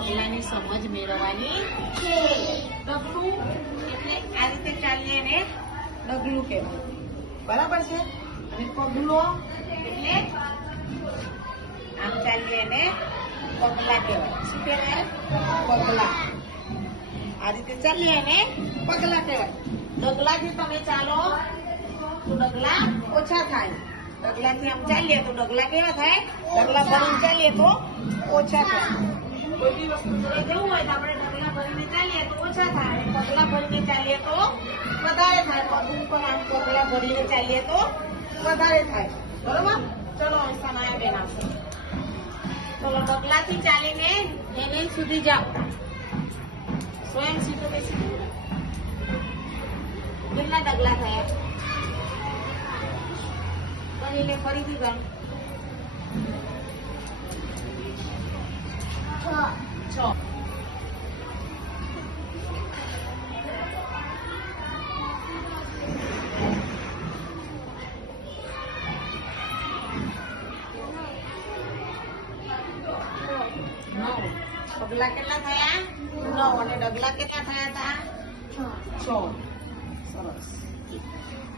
પગલાની સમજ મેળવવાની છે. ડગલું એટલે આ રીતે ચાલીએ ને ડગલું કહેવાય, બરાબર છે. અને પગલો એટલે આમ ચાલીએ ને પગલા કહેવાય. શું કહેવાય? પગલા. આ રીતે ચાલીએ ને પગલા કહેવાય. ડગલાથી તમે ચાલો તો ડગલા ઓછા થાય. ડગલાથી આમ ચાલીએ તો ડગલા કેવા થાય? ડગલા ભરીને ચાલીએ તો ઓછા થાય. કોઈ બી વસ્તુ જોડે જવું હોય તો આપણે ડગલા ભરીને ચાલીએ તો ઓછા થાય, પગલા ભરીને ચાલીએ તો વધારે થાય. પગ ઉપર આમ પગલા ભરીને ચાલીએ તો વધારે થાય. બરોબર? ચલો હવે સનાયા બેન આવશે. ચલો ડગલાથી ચાલીને એને સુધી જાઓ. સ્વયં સીધો બેસી કેટલા ડગલા થયા? ગણીને ફરીથી ગણ. 6. પગલા કેટલા થયા? 9. અને ડગલા કેટલા થયા હતા? 6. સરસ.